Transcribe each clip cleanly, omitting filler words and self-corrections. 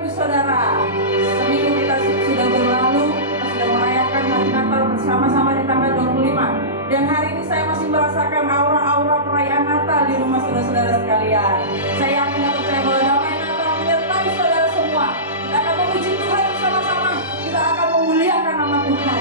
Ibu Saudara, seminggu kita sudah berlalu, kita sudah merayakan hari Natal bersama-sama di tanggal 25. Dan hari ini saya masih merasakan aura-aura perayaan Natal di rumah saudara-saudara sekalian. Saya yakin dan percaya bahwa damai Natal menyertai saudara semua. Kita akan memuji Tuhan bersama-sama, kita akan memuliakan nama Tuhan.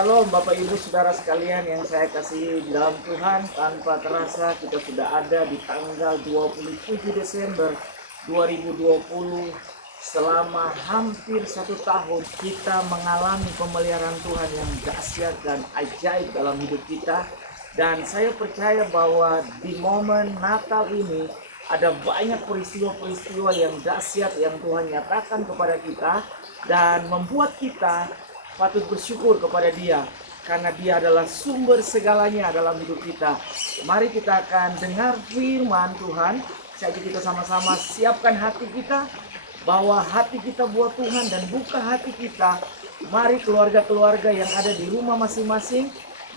Shalom Bapak Ibu Saudara sekalian yang saya kasihi di dalam Tuhan. Tanpa terasa kita sudah ada di tanggal 27 Desember 2020. Selama hampir 1 tahun kita mengalami pemeliharaan Tuhan yang dahsyat dan ajaib dalam hidup kita. Dan saya percaya bahwa di momen Natal ini ada banyak peristiwa-peristiwa yang dahsyat yang Tuhan nyatakan kepada kita dan membuat kita patut bersyukur kepada Dia karena Dia adalah sumber segalanya dalam hidup kita. Mari kita akan dengar firman Tuhan. Saya ajak kita sama-sama siapkan hati kita, bawa hati kita buat Tuhan dan buka hati kita. Mari keluarga-keluarga yang ada di rumah masing-masing,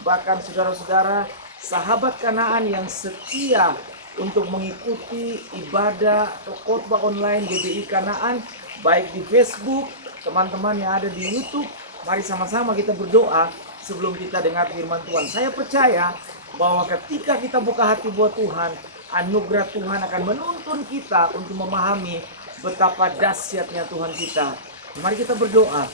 bahkan saudara-saudara sahabat Kanaan yang setia untuk mengikuti ibadah atau khotbah online GBI Kanaan, baik di Facebook, teman-teman yang ada di YouTube. Mari sama-sama kita berdoa sebelum kita dengar firman Tuhan. Saya percaya bahwa ketika kita buka hati buat Tuhan, anugerah Tuhan akan menuntun kita untuk memahami betapa dahsyatnya Tuhan kita. Mari kita berdoa.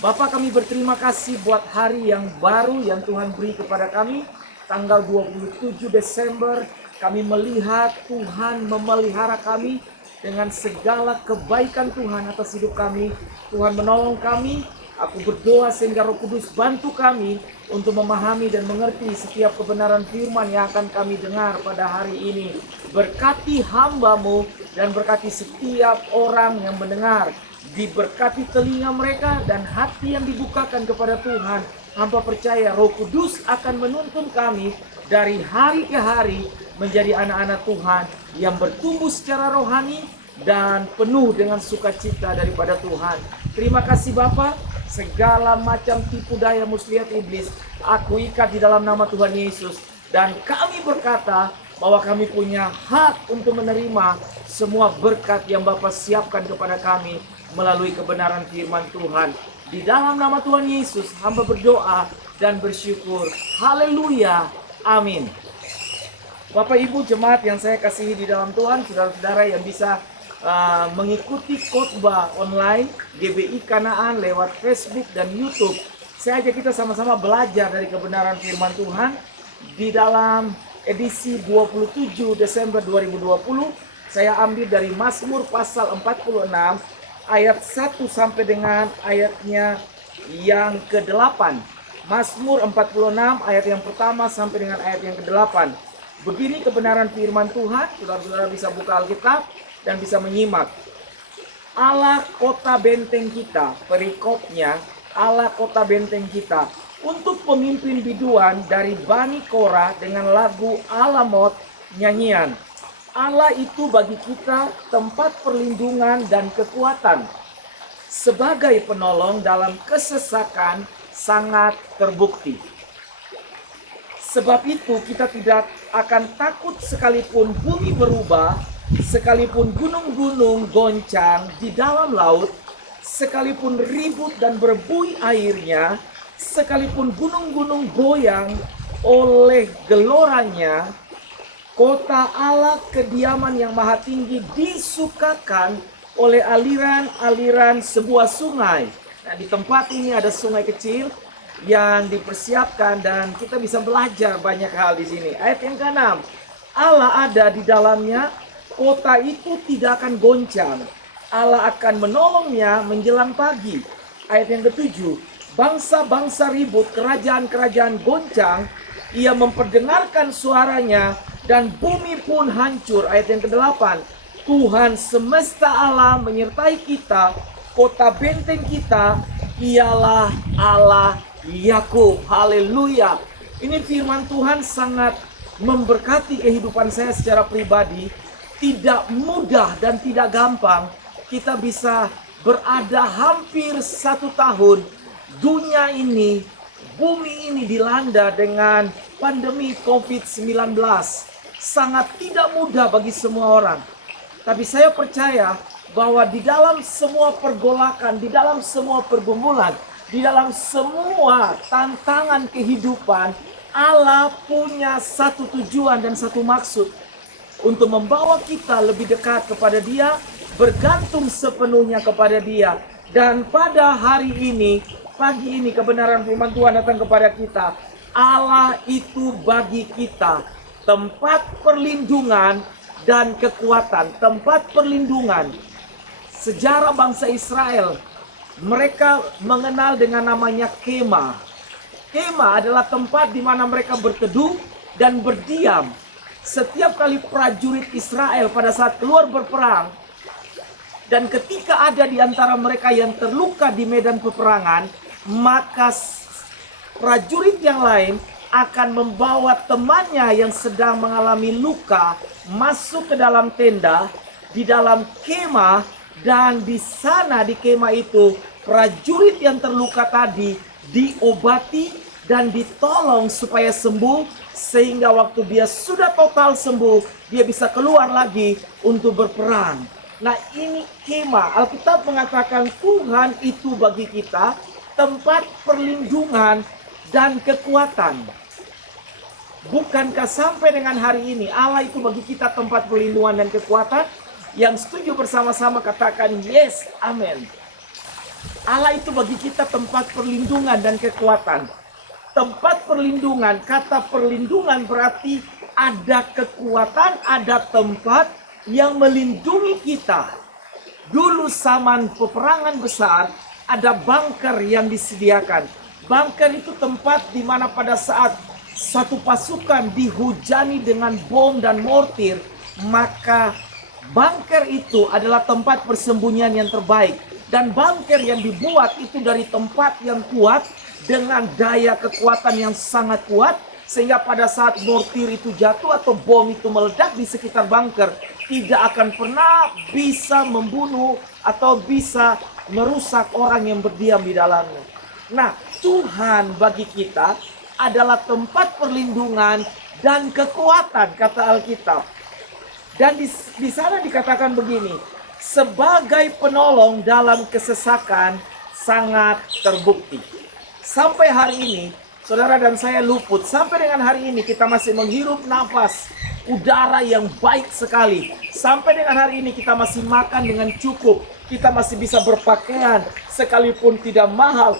Bapa, kami berterima kasih buat hari yang baru yang Tuhan beri kepada kami. Tanggal 27 Desember kami melihat Tuhan memelihara kami dengan segala kebaikan Tuhan atas hidup kami. Tuhan menolong kami. Aku berdoa sehingga Roh Kudus bantu kami untuk memahami dan mengerti setiap kebenaran firman yang akan kami dengar pada hari ini. Berkati hamba-Mu dan berkati setiap orang yang mendengar. Diberkati telinga mereka dan hati yang dibukakan kepada Tuhan. Hamba percaya Roh Kudus akan menuntun kami dari hari ke hari menjadi anak-anak Tuhan yang bertumbuh secara rohani dan penuh dengan sukacita daripada Tuhan. Terima kasih Bapa. Segala macam tipu daya muslihat iblis aku ikat di dalam nama Tuhan Yesus. Dan kami berkata bahwa kami punya hak untuk menerima semua berkat yang Bapa siapkan kepada kami melalui kebenaran firman Tuhan. Di dalam nama Tuhan Yesus hamba berdoa dan bersyukur. Haleluya. Amin. Bapak Ibu jemaat yang saya kasihi di dalam Tuhan, saudara-saudara yang bisa mengikuti khotbah online GBI Kanaan lewat Facebook dan YouTube. Saya ajak kita sama-sama belajar dari kebenaran firman Tuhan di dalam edisi 27 Desember 2020. Saya ambil dari Mazmur pasal 46 ayat 1 sampai dengan ayatnya yang ke-8. Mazmur 46 ayat yang pertama sampai dengan ayat yang ke-8. Begini kebenaran firman Tuhan. Saudara-saudara bisa buka Alkitab dan bisa menyimak. Allah kota benteng kita, perikopnya Allah kota benteng kita, untuk pemimpin biduan dari Bani Korah dengan lagu Alamot nyanyian. Allah itu bagi kita tempat perlindungan dan kekuatan, sebagai penolong dalam kesesakan sangat terbukti. Sebab itu kita tidak akan takut sekalipun bumi berubah, sekalipun gunung-gunung goncang di dalam laut, sekalipun ribut dan berbuih airnya, sekalipun gunung-gunung goyang oleh geloranya. Kota Allah kediaman yang maha tinggi disukakan oleh aliran-aliran sebuah sungai. Nah, di tempat ini ada sungai kecil yang dipersiapkan dan kita bisa belajar banyak hal di sini. Ayat yang ke-6, Allah ada di dalamnya, kota itu tidak akan goncang. Allah akan menolongnya menjelang pagi. Ayat yang ke-7, bangsa-bangsa ribut, kerajaan-kerajaan goncang, ia memperdengarkan suaranya dan bumi pun hancur. Ayat yang ke-8, Tuhan semesta Allah menyertai kita, kota benteng kita ialah Allah Yakub. Haleluya. Ini firman Tuhan sangat memberkati kehidupan saya secara pribadi. Tidak mudah dan tidak gampang kita bisa berada hampir 1 tahun. Dunia ini, bumi ini dilanda dengan pandemi COVID-19. Sangat tidak mudah bagi semua orang. Tapi saya percaya bahwa di dalam semua pergolakan, di dalam semua pergumulan, di dalam semua tantangan kehidupan, Allah punya satu tujuan dan satu maksud untuk membawa kita lebih dekat kepada Dia, bergantung sepenuhnya kepada Dia. Dan pada hari ini, pagi ini kebenaran firman Tuhan datang kepada kita. Allah itu bagi kita tempat perlindungan dan kekuatan. Tempat perlindungan. Sejarah bangsa Israel, mereka mengenal dengan namanya kemah. Kemah adalah tempat di mana mereka berteduh dan berdiam. Setiap kali prajurit Israel pada saat keluar berperang, dan ketika ada di antara mereka yang terluka di medan peperangan, maka prajurit yang lain akan membawa temannya yang sedang mengalami luka masuk ke dalam tenda, di dalam kemah, dan di sana di kemah itu prajurit yang terluka tadi diobati dan ditolong supaya sembuh, sehingga waktu dia sudah total sembuh, dia bisa keluar lagi untuk berperang. Nah, ini kemah. Alkitab mengatakan Tuhan itu bagi kita tempat perlindungan dan kekuatan. Bukankah sampai dengan hari ini Allah itu bagi kita tempat perlindungan dan kekuatan? Yang setuju bersama-sama katakan yes, amin. Allah itu bagi kita tempat perlindungan dan kekuatan. Tempat perlindungan, kata perlindungan berarti ada kekuatan, ada tempat yang melindungi kita. Dulu zaman peperangan besar, ada bunker yang disediakan. Bunker itu tempat di mana pada saat satu pasukan dihujani dengan bom dan mortir, maka bunker itu adalah tempat persembunyian yang terbaik. Dan bunker yang dibuat itu dari tempat yang kuat, dengan daya kekuatan yang sangat kuat, sehingga pada saat mortir itu jatuh atau bom itu meledak di sekitar bunker, tidak akan pernah bisa membunuh atau bisa merusak orang yang berdiam di dalamnya. Nah, Tuhan bagi kita adalah tempat perlindungan dan kekuatan, kata Alkitab. Dan di sana dikatakan begini, sebagai penolong dalam kesesakan sangat terbukti. Sampai hari ini, saudara dan saya luput. Sampai dengan hari ini kita masih menghirup nafas udara yang baik sekali. Sampai dengan hari ini kita masih makan dengan cukup. Kita masih bisa berpakaian sekalipun tidak mahal,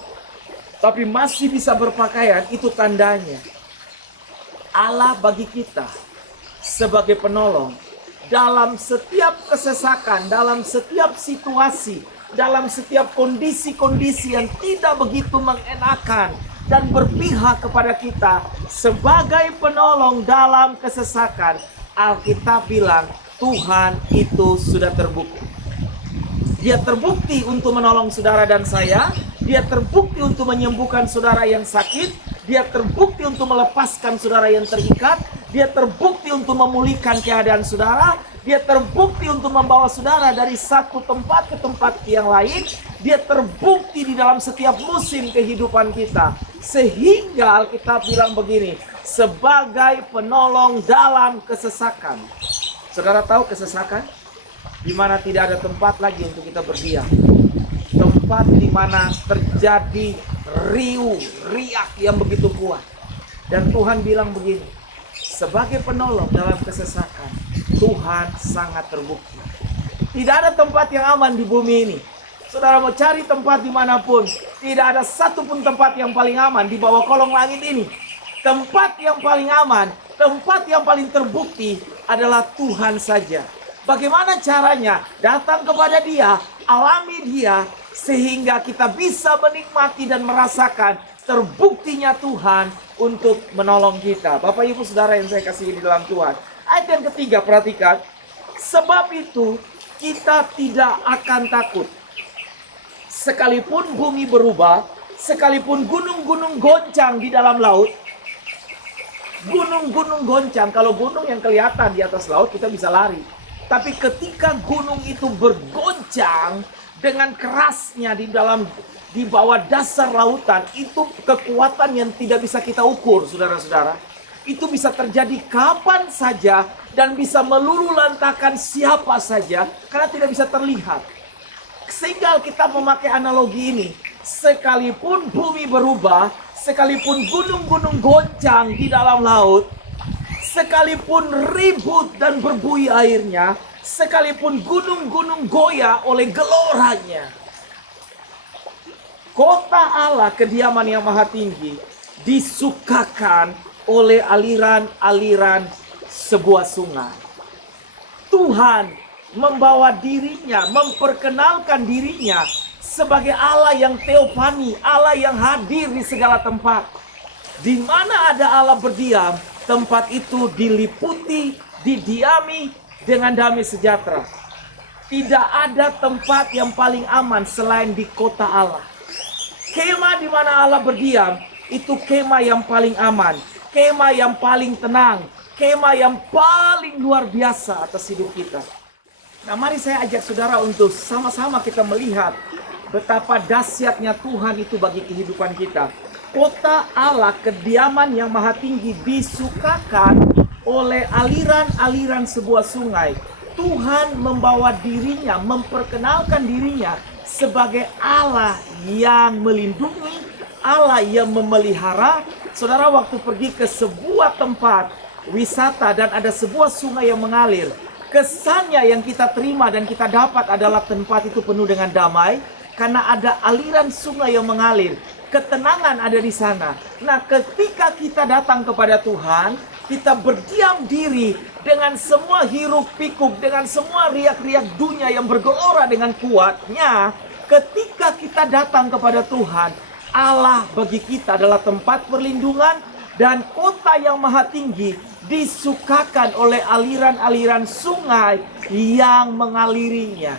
tapi masih bisa berpakaian. Itu tandanya Allah bagi kita sebagai penolong dalam setiap kesesakan, dalam setiap situasi, dalam setiap kondisi-kondisi yang tidak begitu mengenakan, dan berpihak kepada kita sebagai penolong dalam kesesakan. Alkitab bilang Tuhan itu sudah terbukti. Dia terbukti untuk menolong saudara dan saya. Dia terbukti untuk menyembuhkan saudara yang sakit. Dia terbukti untuk melepaskan saudara yang terikat. Dia terbukti untuk memulihkan keadaan saudara. Dia terbukti untuk membawa saudara dari satu tempat ke tempat yang lain. Dia terbukti di dalam setiap musim kehidupan kita. Sehingga Alkitab bilang begini, sebagai penolong dalam kesesakan. Saudara tahu kesesakan? Di mana tidak ada tempat lagi untuk kita berdiam. Tempat di mana terjadi riak yang begitu kuat. Dan Tuhan bilang begini, sebagai penolong dalam kesesakan, Tuhan sangat terbukti. Tidak ada tempat yang aman di bumi ini. Saudara mau cari tempat dimanapun, tidak ada satupun tempat yang paling aman di bawah kolong langit ini. Tempat yang paling aman, tempat yang paling terbukti adalah Tuhan saja. Bagaimana caranya? Datang kepada Dia, alami Dia, sehingga kita bisa menikmati dan merasakan terbuktinya Tuhan untuk menolong kita. Bapak Ibu Saudara yang saya kasihi di dalam Tuhan. Ayat yang ketiga, perhatikan. Sebab itu kita tidak akan takut. Sekalipun bumi berubah, sekalipun gunung-gunung goncang di dalam laut. Gunung-gunung goncang, kalau gunung yang kelihatan di atas laut kita bisa lari. Tapi ketika gunung itu bergoncang dengan kerasnya di bawah dasar lautan, itu kekuatan yang tidak bisa kita ukur, saudara-saudara. Itu bisa terjadi kapan saja dan bisa meluluhlantakkan siapa saja karena tidak bisa terlihat. Sehingga kita memakai analogi ini, sekalipun bumi berubah, sekalipun gunung-gunung goncang di dalam laut, sekalipun ribut dan berbuih airnya, sekalipun gunung-gunung goyah oleh geloranya, Kota Allah, kediaman yang maha tinggi, disukakan oleh aliran-aliran sebuah sungai. Tuhan membawa dirinya, memperkenalkan dirinya sebagai Allah yang teofani, Allah yang hadir di segala tempat. Di mana ada Allah berdiam, tempat itu diliputi, didiami dengan damai sejahtera. Tidak ada tempat yang paling aman selain di kota Allah. Kemah di mana Allah berdiam, itu kemah yang paling aman, kemah yang paling tenang, kemah yang paling luar biasa atas hidup kita. Nah, mari saya ajak saudara untuk sama-sama kita melihat betapa dahsyatnya Tuhan itu bagi kehidupan kita. Kota Allah, kediaman yang maha tinggi, disukakan oleh aliran-aliran sebuah sungai. Tuhan membawa dirinya, memperkenalkan dirinya sebagai Allah yang melindungi, Allah yang memelihara. Saudara, waktu pergi ke sebuah tempat wisata dan ada sebuah sungai yang mengalir, kesannya yang kita terima dan kita dapat adalah tempat itu penuh dengan damai karena ada aliran sungai yang mengalir. Ketenangan ada di sana. Nah, ketika kita datang kepada Tuhan, kita berdiam diri dengan semua hiruk pikuk, dengan semua riak-riak dunia yang bergelora dengan kuatnya. Ketika kita datang kepada Tuhan, Allah bagi kita adalah tempat perlindungan, dan kota yang maha tinggi disukakan oleh aliran-aliran sungai yang mengalirinya.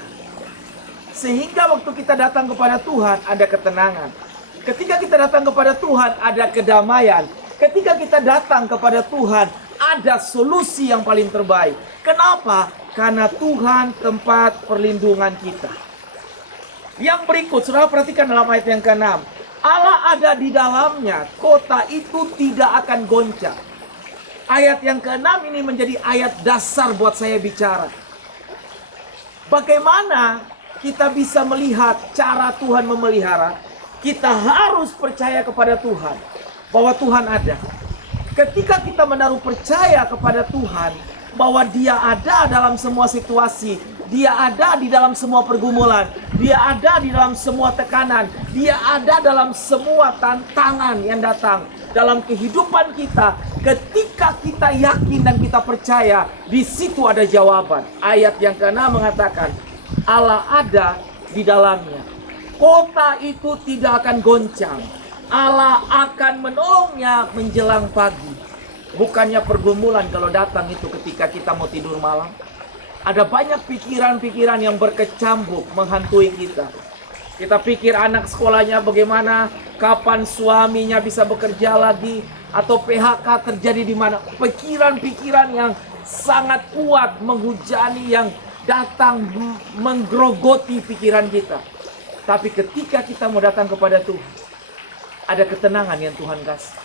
Sehingga waktu kita datang kepada Tuhan ada ketenangan. Ketika kita datang kepada Tuhan ada kedamaian. Ketika kita datang kepada Tuhan ada solusi yang paling terbaik. Kenapa? Karena Tuhan tempat perlindungan kita. Yang berikut, saudara perhatikan dalam ayat yang ke-6. Allah ada di dalamnya, kota itu tidak akan goncang. Ayat yang ke-6 ini menjadi ayat dasar buat saya bicara. Bagaimana kita bisa melihat cara Tuhan memelihara? Kita harus percaya kepada Tuhan, bahwa Tuhan ada. Ketika kita menaruh percaya kepada Tuhan, bahwa Dia ada dalam semua situasi, Dia ada di dalam semua pergumulan, Dia ada di dalam semua tekanan, Dia ada dalam semua tantangan yang datang dalam kehidupan kita. Ketika kita yakin dan kita percaya, di situ ada jawaban. Ayat yang ke-6 mengatakan, Allah ada di dalamnya. Kota itu tidak akan goncang. Allah akan menolongnya menjelang pagi. Bukannya pergumulan kalau datang itu ketika kita mau tidur malam. Ada banyak pikiran-pikiran yang berkecambuk menghantui kita. Kita pikir anak sekolahnya bagaimana, kapan suaminya bisa bekerja lagi, atau PHK terjadi di mana. Pikiran-pikiran yang sangat kuat menghujani yang datang menggerogoti pikiran kita. Tapi ketika kita mau datang kepada Tuhan, ada ketenangan yang Tuhan kasih.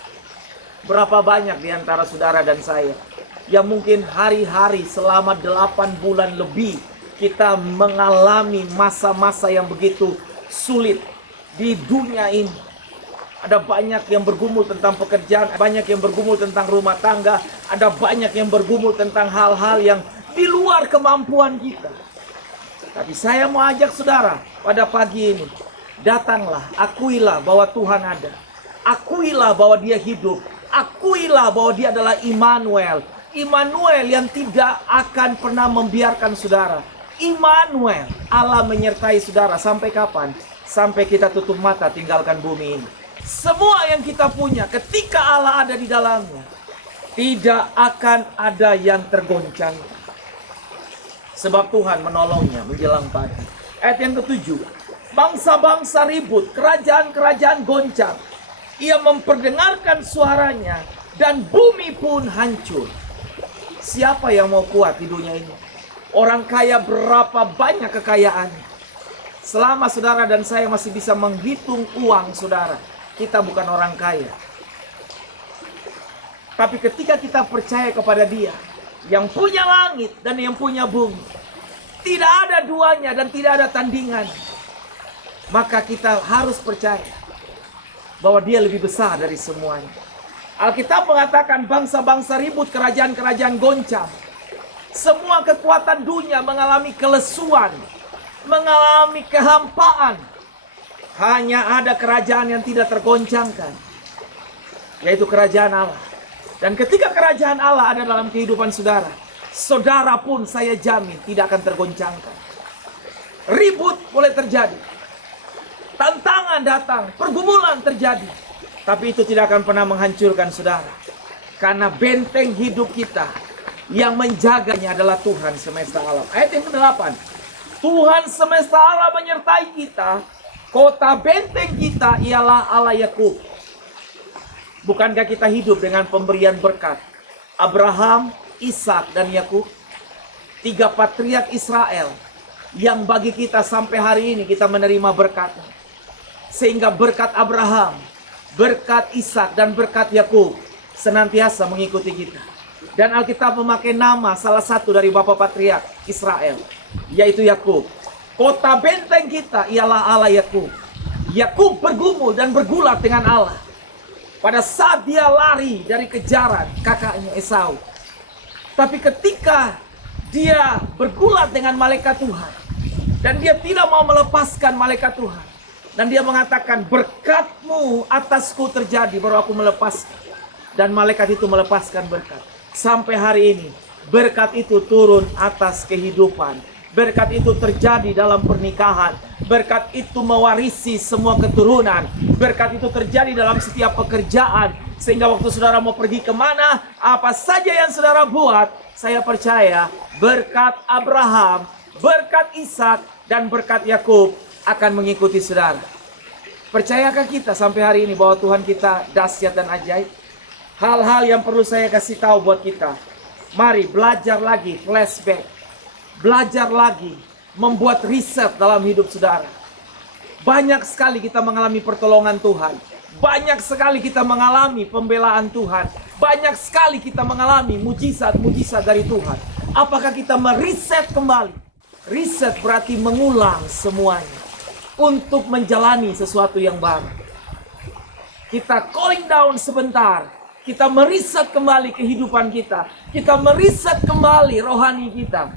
Berapa banyak di antara saudara dan saya yang mungkin hari-hari selama 8 bulan lebih kita mengalami masa-masa yang begitu sulit di dunia ini. Ada banyak yang bergumul tentang pekerjaan, banyak yang bergumul tentang rumah tangga, ada banyak yang bergumul tentang hal-hal yang di luar kemampuan kita. Tapi saya mau ajak saudara pada pagi ini, datanglah, akuilah bahwa Tuhan ada. Akuilah bahwa Dia hidup. Akuilah bahwa Dia adalah Immanuel. Immanuel yang tidak akan pernah membiarkan saudara. Immanuel, Allah menyertai saudara sampai kapan? Sampai kita tutup mata tinggalkan bumi ini. Semua yang kita punya ketika Allah ada di dalamnya, tidak akan ada yang tergoncang. Sebab Tuhan menolongnya menjelang pagi. Ayat yang ke-7. Bangsa-bangsa ribut, kerajaan-kerajaan goncang. Ia memperdengarkan suaranya dan bumi pun hancur. Siapa yang mau kuat di dunia ini? Orang kaya berapa banyak kekayaannya. Selama saudara dan saya masih bisa menghitung uang saudara, kita bukan orang kaya. Tapi ketika kita percaya kepada Dia yang punya langit dan yang punya bumi, tidak ada duanya dan tidak ada tandingan, maka kita harus percaya bahwa Dia lebih besar dari semuanya. Alkitab mengatakan bangsa-bangsa ribut, kerajaan-kerajaan goncang. Semua kekuatan dunia mengalami kelesuan, mengalami kehampaan. hanya ada kerajaan yang tidak tergoncangkan, yaitu kerajaan Allah. Dan ketika kerajaan Allah ada dalam kehidupan saudara, saudara pun saya jamin tidak akan tergoncangkan. Ribut boleh terjadi, tantangan datang, pergumulan terjadi, tapi itu tidak akan pernah menghancurkan saudara. Karena benteng hidup kita yang menjaganya adalah Tuhan semesta alam. Ayat yang ke-8. Tuhan semesta alam menyertai kita. Kota benteng kita ialah Allah Yakub. Bukankah kita hidup dengan pemberian berkat Abraham, Ishak, dan Yakub? 3 patriark Israel yang bagi kita sampai hari ini kita menerima berkatnya. Sehingga berkat Abraham, berkat Ishak, dan berkat Yakub senantiasa mengikuti kita. Dan Alkitab memakai nama salah satu dari bapak patriark Israel, yaitu Yakub. Kota benteng kita ialah Allah Yakub. Yakub bergumul dan bergulat dengan Allah pada saat dia lari dari kejaran kakaknya Esau. Tapi ketika dia bergulat dengan malaikat Tuhan, dan dia tidak mau melepaskan malaikat Tuhan, dan dia mengatakan, berkat-Mu atasku terjadi, baru aku melepaskan. Dan malaikat itu melepaskan berkat. Sampai hari ini berkat itu turun atas kehidupan. Berkat itu terjadi dalam pernikahan. Berkat itu mewarisi semua keturunan. Berkat itu terjadi dalam setiap pekerjaan. Sehingga waktu saudara mau pergi kemana, apa saja yang saudara buat, saya percaya berkat Abraham, berkat Ishak, dan berkat Yakub akan mengikuti saudara. Percayakah kita sampai hari ini bahwa Tuhan kita dahsyat dan ajaib? Hal-hal yang perlu saya kasih tahu buat kita. Mari belajar lagi, flashback. Belajar lagi, membuat riset dalam hidup saudara. Banyak sekali kita mengalami pertolongan Tuhan. Banyak sekali kita mengalami pembelaan Tuhan. Banyak sekali kita mengalami mujizat-mujizat dari Tuhan. Apakah kita meriset kembali? Riset berarti mengulang semuanya untuk menjalani sesuatu yang baru. Kita calling down sebentar. Kita meriset kembali kehidupan kita. Kita meriset kembali rohani kita.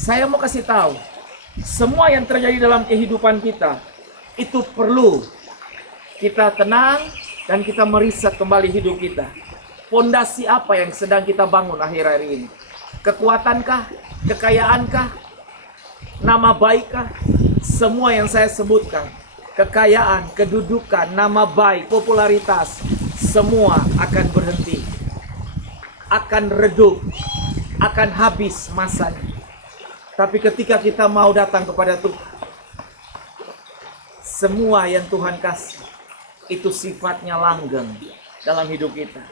Saya mau kasih tahu, semua yang terjadi dalam kehidupan kita itu perlu kita tenang dan kita meriset kembali hidup kita. Fondasi apa yang sedang kita bangun akhir-akhir ini? Kekuatankah? Kekayaankah? Nama baikkah? Semua yang saya sebutkan, kekayaan, kedudukan, nama baik, popularitas, semua akan berhenti, akan redup, akan habis masanya. Tapi ketika kita mau datang kepada Tuhan, semua yang Tuhan kasih itu sifatnya langgeng dalam hidup kita.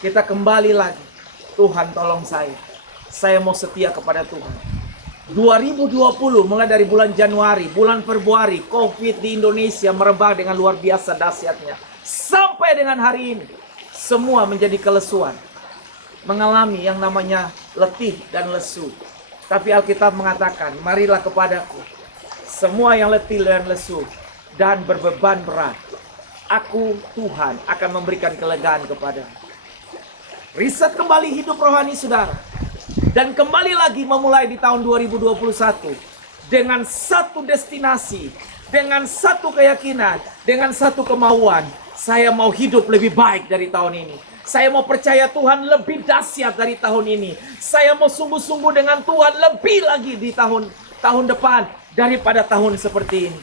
Kita kembali lagi, Tuhan tolong saya mau setia kepada Tuhan. 2020 mulai dari bulan Januari, bulan Februari, COVID di Indonesia merebak dengan luar biasa dahsyatnya. Sampai dengan hari ini, semua menjadi kelesuan. Mengalami yang namanya letih dan lesu. Tapi Alkitab mengatakan, marilah kepadaku, semua yang letih dan lesu, dan berbeban berat. Aku, Tuhan, akan memberikan kelegaan kepadamu. Riset kembali hidup rohani saudara. Dan kembali lagi memulai di tahun 2021 dengan satu destinasi, dengan satu keyakinan, dengan satu kemauan. Saya mau hidup lebih baik dari tahun ini. Saya mau percaya Tuhan lebih dahsyat dari tahun ini. Saya mau sungguh-sungguh dengan Tuhan lebih lagi di tahun depan daripada tahun seperti ini.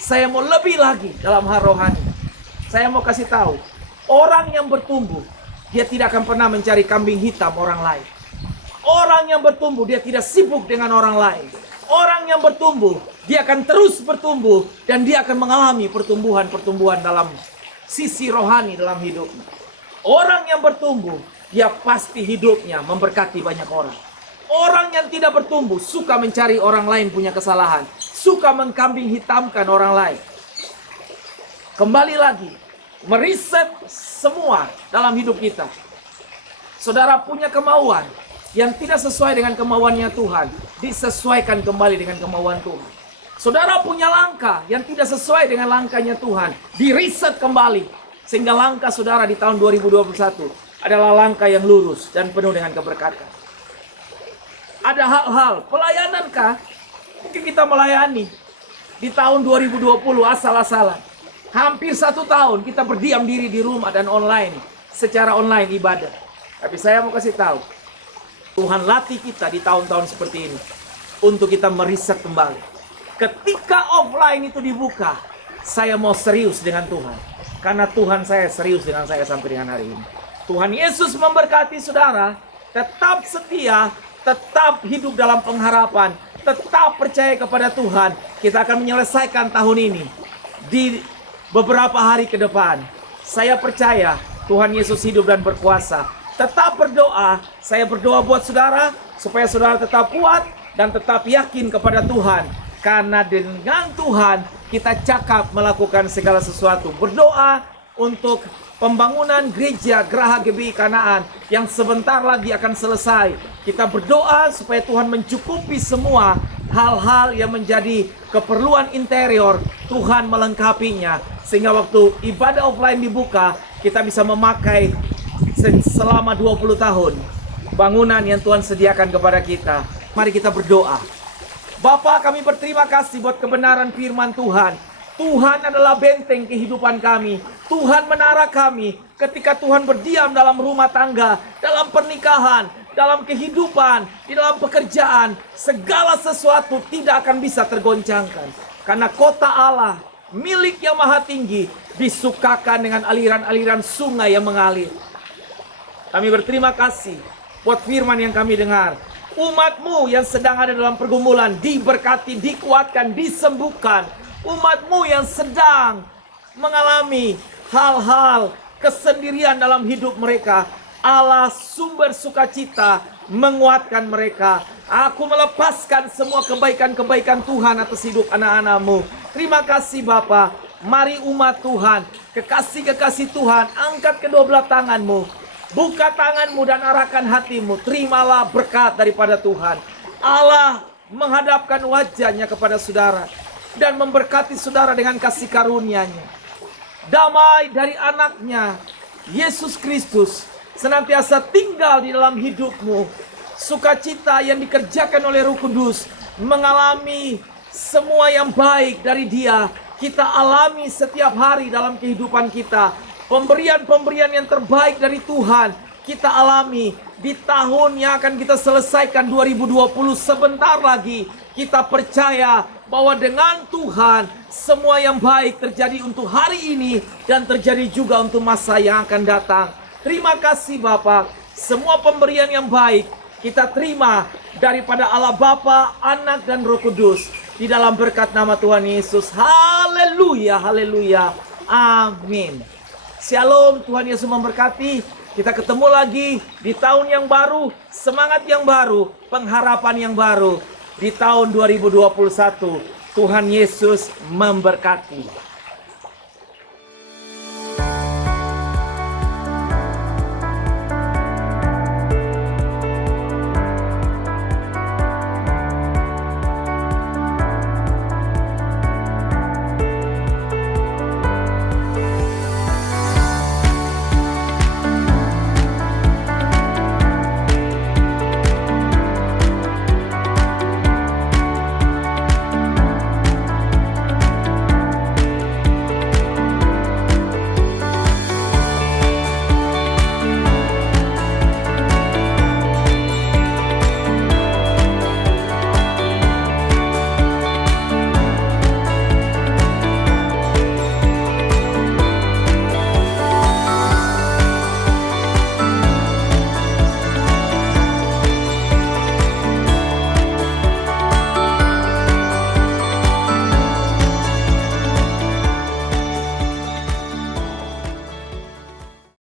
Saya mau lebih lagi dalam hal rohani. Saya mau kasih tahu, orang yang bertumbuh, dia tidak akan pernah mencari kambing hitam orang lain. Orang yang bertumbuh, dia tidak sibuk dengan orang lain. Orang yang bertumbuh, dia akan terus bertumbuh. Dan dia akan mengalami pertumbuhan-pertumbuhan dalam sisi rohani dalam hidupnya. Orang yang bertumbuh, dia pasti hidupnya memberkati banyak orang. Orang yang tidak bertumbuh, suka mencari orang lain punya kesalahan. Suka mengkambing hitamkan orang lain. Kembali lagi, meriset semua dalam hidup kita. Saudara punya kemauan yang tidak sesuai dengan kemauannya Tuhan, disesuaikan kembali dengan kemauan Tuhan. Saudara punya langkah yang tidak sesuai dengan langkahnya Tuhan, diriset kembali. Sehingga langkah saudara di tahun 2021 adalah langkah yang lurus dan penuh dengan keberkatan. Ada hal-hal, pelayanankah? Mungkin kita melayani di tahun 2020 asal-asalan. Hampir 1 tahun kita berdiam diri di rumah dan online, secara online ibadah. Tapi saya mau kasih tahu, Tuhan latih kita di tahun-tahun seperti ini untuk kita meriset kembali. Ketika offline itu dibuka, saya mau serius dengan Tuhan. Karena Tuhan saya serius dengan saya sampai dengan hari ini. Tuhan Yesus memberkati saudara, tetap setia, tetap hidup dalam pengharapan, tetap percaya kepada Tuhan. Kita akan menyelesaikan tahun ini di beberapa hari ke depan. Saya percaya Tuhan Yesus hidup dan berkuasa. Tetap berdoa, saya berdoa buat saudara supaya saudara tetap kuat dan tetap yakin kepada Tuhan. Karena dengan Tuhan kita cakap melakukan segala sesuatu. Berdoa untuk pembangunan gereja Geraha GBI Kanaan yang sebentar lagi akan selesai. Kita berdoa supaya Tuhan mencukupi semua hal-hal yang menjadi keperluan interior. Tuhan melengkapinya sehingga waktu ibadah offline dibuka, kita bisa memakai selama 20 tahun bangunan yang Tuhan sediakan kepada kita. Mari kita berdoa. Bapa, kami berterima kasih buat kebenaran firman Tuhan. Tuhan adalah benteng kehidupan kami. Tuhan menara kami ketika Tuhan berdiam dalam rumah tangga, dalam pernikahan, dalam kehidupan, di dalam pekerjaan. Segala sesuatu tidak akan bisa tergoncangkan. Karena kota Allah, milik yang maha tinggi, disukakan dengan aliran-aliran sungai yang mengalir. Kami berterima kasih buat firman yang kami dengar. Umat-Mu yang sedang ada dalam pergumulan diberkati, dikuatkan, disembuhkan. Umat-Mu yang sedang mengalami hal-hal kesendirian dalam hidup mereka, Allah sumber sukacita menguatkan mereka. Aku melepaskan semua kebaikan-kebaikan Tuhan atas hidup anak-anak-Mu. Terima kasih Bapa. Mari umat Tuhan, kekasih-kekasih Tuhan, angkat kedua belah tangan-Mu. Buka tanganmu dan arahkan hatimu. Terimalah berkat daripada Tuhan. Allah menghadapkan wajahnya kepada saudara dan memberkati saudara dengan kasih karunia-Nya. Damai dari anaknya, Yesus Kristus, senantiasa tinggal di dalam hidupmu. Sukacita yang dikerjakan oleh Roh Kudus, mengalami semua yang baik dari Dia, kita alami setiap hari dalam kehidupan kita. Pemberian-pemberian yang terbaik dari Tuhan kita alami di tahun yang akan kita selesaikan 2020 sebentar lagi. Kita percaya bahwa dengan Tuhan semua yang baik terjadi untuk hari ini dan terjadi juga untuk masa yang akan datang. Terima kasih Bapa. Semua pemberian yang baik kita terima daripada Allah Bapa, Anak dan Roh Kudus di dalam berkat nama Tuhan Yesus. Haleluya, haleluya. Amin. Shalom, Tuhan Yesus memberkati. Kita ketemu lagi di tahun yang baru, semangat yang baru, pengharapan yang baru. Di tahun 2021, Tuhan Yesus memberkati.